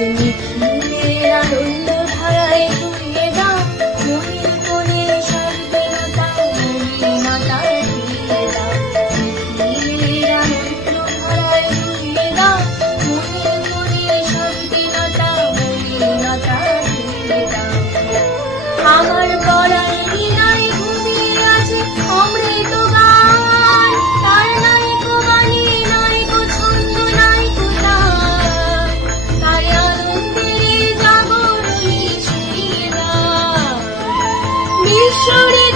নিখিলের আনন্দ ধারায় ঘুরিয়ে দাও মনের কোণে স্বাধীনতা মলিনতা ফিরিয়ে দাও। নিখিলের আনন্দ ধারায় ঘুরিয়ে দাও মনের কোণে স্বাধীনতা মলিনতা ফিরিয়ে দাও। আমার গলায় বিনায় ঘুমিয়ে আছে অমৃত গান, তার নাইকো বাণী নাইকো ছন্দ নাইকো তান, তার আনন্দের জাগরণী ছড়িয়ে দাও। বিশ্বরে